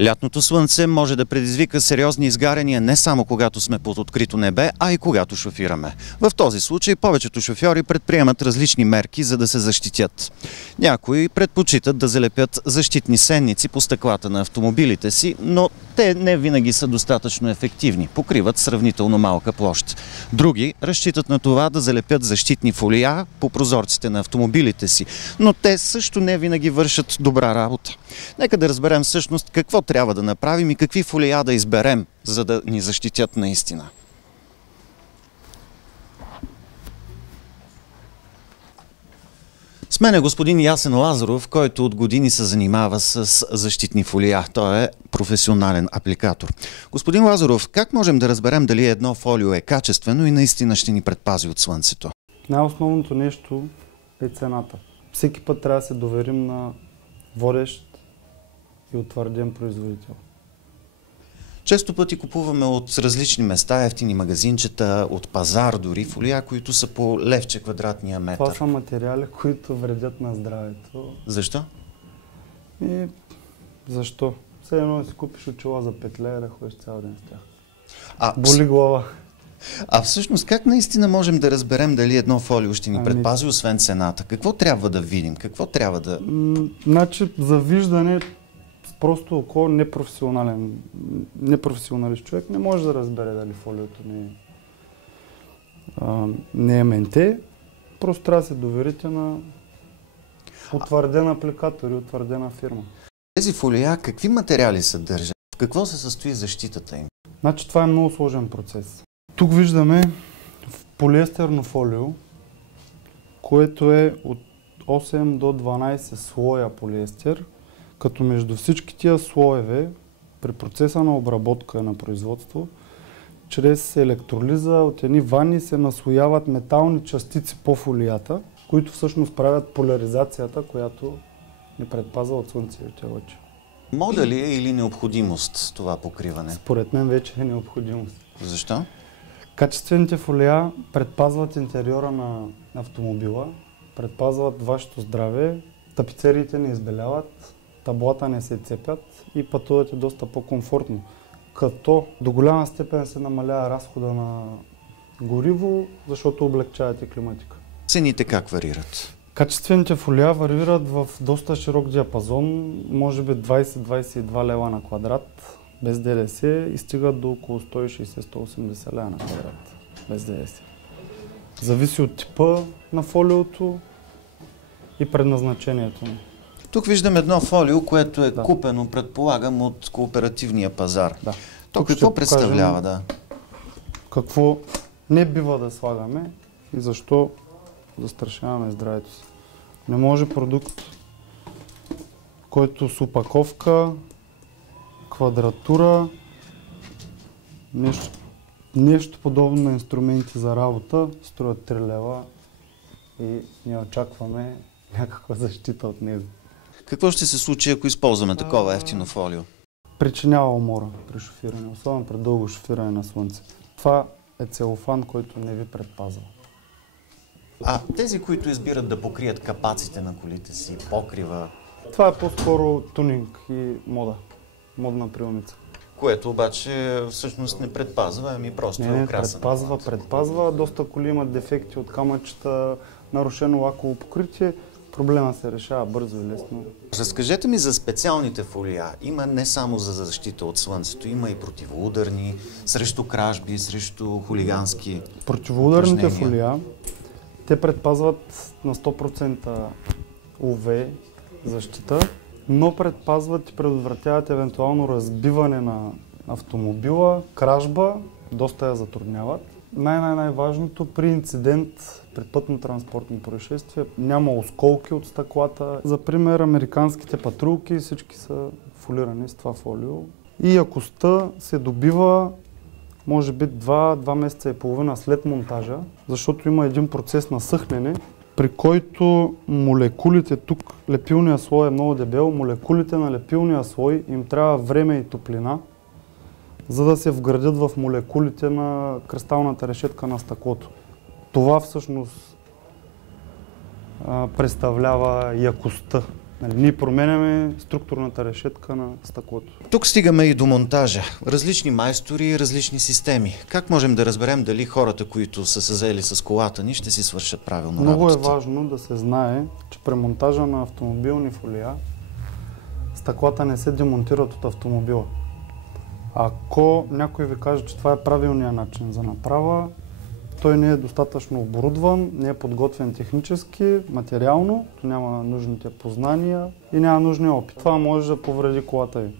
Лятното слънце може да предизвика сериозни изгаряния не само когато сме под открито небе, а и когато шофираме. В този случай повечето шофьори предприемат различни мерки, за да се защитят. Някои предпочитат да залепят защитни сенници по стъклата на автомобилите си, но те не винаги са достатъчно ефективни, покриват сравнително малка площ. Други разчитат на това да залепят защитни фолия по прозорците на автомобилите си, но те също не винаги вършат добра работа. Нека да разберем всъщност какво трябва да направим и какви фолия да изберем, за да ни защитят наистина. С мен е господин Ясен Лазаров, който от години се занимава с защитни фолия. Той е професионален апликатор. Господин Лазаров, как можем да разберем дали едно фолио е качествено и наистина ще ни предпази от слънцето? Най-основното нещо е цената. Всеки път трябва да се доверим на водещ и утвърден производител. Често пъти купуваме от различни места, ефтини магазинчета, от пазар дори, фолия, които са по левче квадратния метър. Това са материали, които вредят на здравето. Защо? Защо? Все едно да си купиш очила за 5 лева, да ходиш цял ден с тях. А, боли глава. А всъщност как наистина можем да разберем дали едно фолио ще ни предпази, освен цената? Какво трябва да видим? Какво трябва да... Значи за виждане с просто око непрофесионалист човек не може да разбере дали фолиото не е менте. Просто трябва да се доверите на утвърден апликатор и утвърдена фирма. Тези фолия какви материали съдържат? В какво се състои защитата им? Значи това е много сложен процес. Тук виждаме полиестерно фолио, което е от 8 до 12 слоя полиестер, като между всички тия слоеве при процеса на обработка на производство, чрез електролиза от едни вани се наслояват метални частици по фолията, които всъщност правят поляризацията, която ни предпазва от слънцевите лъчи. Мода ли е или необходимост това покриване? Според мен вече е необходимост. Защо? Качествените фолия предпазват интериора на автомобила, предпазват вашето здраве, тапицериите не избеляват, таблата не се цепят и пътувате доста по-комфортно. Като до голяма степен се намалява разхода на гориво, защото облегчавате климатика. Цените как варират? Качествените фолия варират в доста широк диапазон, може би 20-22 лева на квадрат, без ДДС и стигат до около 160-180 лева на квадрат, без ДДС. Зависи от типа на фолиото и предназначението му. Тук виждам едно фолио, което е купено, предполагам, от кооперативния пазар. Да. То какво представлява? Какво не бива да слагаме и защо застрашаваме здравето си. Не може продукт, който с опаковка, квадратура, нещо подобно на инструменти за работа, струват 3 лева и ние очакваме някаква защита от него. Какво ще се случи, ако използваме такова ефтино фолио? Причинява умора при шофиране, особено при дълго шофиране на слънце. Това е целофан, който не ви предпазва. А тези, които избират да покрият капаците на колите си, покрива... Това е по-скоро тунинг и мода. Модна приумица. Което обаче всъщност не предпазва, ами просто е украса. Предпазва. Доста коли имат дефекти от камъчета, нарушено лаково покритие. Проблема се решава бързо и лесно. Разкажете ми за специалните фолия. Има не само за защита от слънцето, има и противоударни, срещу кражби, срещу хулигански противоударните фолия, те предпазват на 100% УВ защита, но предпазват и предотвратяват евентуално разбиване на автомобила, кражба, доста я затрудняват. Най-важното при инцидент, при пътно-транспортно происшествие, няма осколки от стъклата. За пример, американските патрулки всички са фолирани с това фолио. И якостта се добива може би 2 месеца и половина след монтажа, защото има един процес на съхнене, при който молекулите, тук лепилния слой е много дебел, молекулите на лепилния слой им трябва време и топлина, за да се вградят в молекулите на кристалната решетка на стъклото. Това всъщност представлява якостта Нали, ние променяме структурната решетка на стъклото. Тук стигаме и до монтажа. Различни майстори и различни системи. Как можем да разберем дали хората, които са се заели с колата ни, ще си свършат правилно Много работата? е важно да се знае, че при монтажа на автомобилни фолия стъклата не се демонтират от автомобила. Ако някой ви каже, че това е правилният начин за направа, той не е достатъчно оборудван, не е подготвен технически, материално, няма нужните познания и няма нужния опит. Това може да повреди колата ви.